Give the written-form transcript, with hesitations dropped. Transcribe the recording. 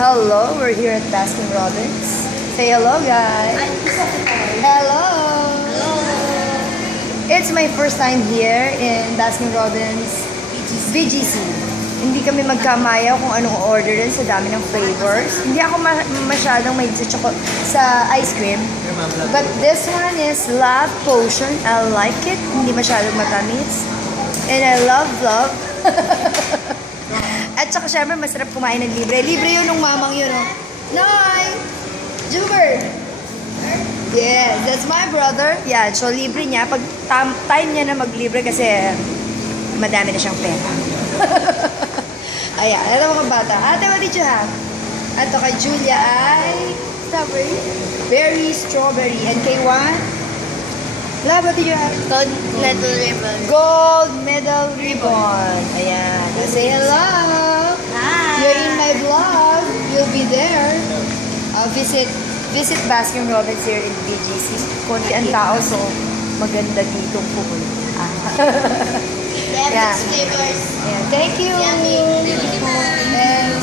Hello, we're here at Baskin Robbins. Say hello, guys. Hello. It's my first time here in Baskin Robbins BGC. Hindi kami magkamayaw kung anong orderin sa dami ng flavors. Hindi ako masyadong may sa ice cream. But this one is Love Potion. I like it. Hindi masyadong matamis. And I love. At saka syempre, masarap kumain ng libre. Libre yun nung mamang yun, oh. Noy! Juber! Yes, that's my brother. Yeah, so libre niya. Pag time niya na maglibre kasi madami na siyang pera. Ayan, ito mga bata. Ate, what did you have? Ito kay Julia ay strawberry, berry, strawberry. And kay Juan? Love, what did you have? Gold medal ribbon. Gold medal ribbon. Ayan. Say hello. Hi. You're in my vlog. You'll be there. Visit Baskin Robbins here in BGC. Konti ang tao, so maganda dito pumunta. They have Yeah. six flavors. Yeah. Thank you. Yummy. And